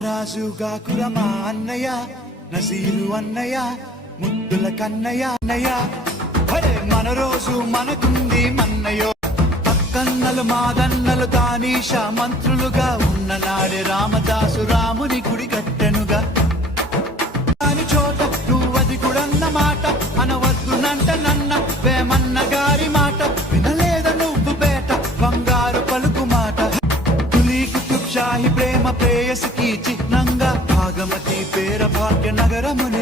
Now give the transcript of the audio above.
రాజుగా కురమా అన్నయ్య నసీరు అన్నయ్య ముద్దుల కన్నయ్య అన్నయ్య అరే మన రోజు మనకుంది మన్నయ్యో పక్కన్నలు మాదన్నలు తానీష మంత్రులుగా ఉన్న నాడే రామదాసు రాముని గుడి కట్టెనుగా కాని చోట నువ్వది గుడన్న మాట అనవద్దునంట నన్న వేమన్న గారి మాట వినలేద నువ్వు బేట బంగారు పలుకు మాట తులీ కుతుబ్ షాహి ప్రేమ ప్రేయసికి చిహ్నంగా భాగమతి పేర భాగ్య నగరమునే